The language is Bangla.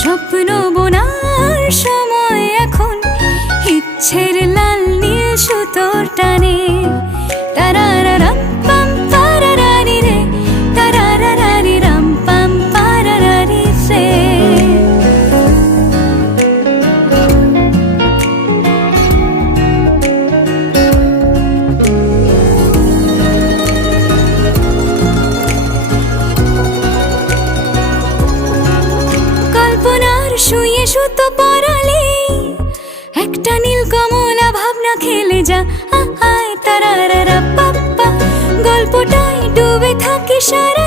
স্বপ্ন বোনার সময় এখন, ইচ্ছের লাল নীল সুতোর টানে। তারারারাম পাম পারারারি রে, তারারারারি রাম পাম পারারারি রে। কল্পনার শুয়ে সুতো পরালে একটা নীল কমলা ভাবনা খেলে যা। আয় তারারারা পাপ্পা, গল্পটায় ডুবে থাকি সারা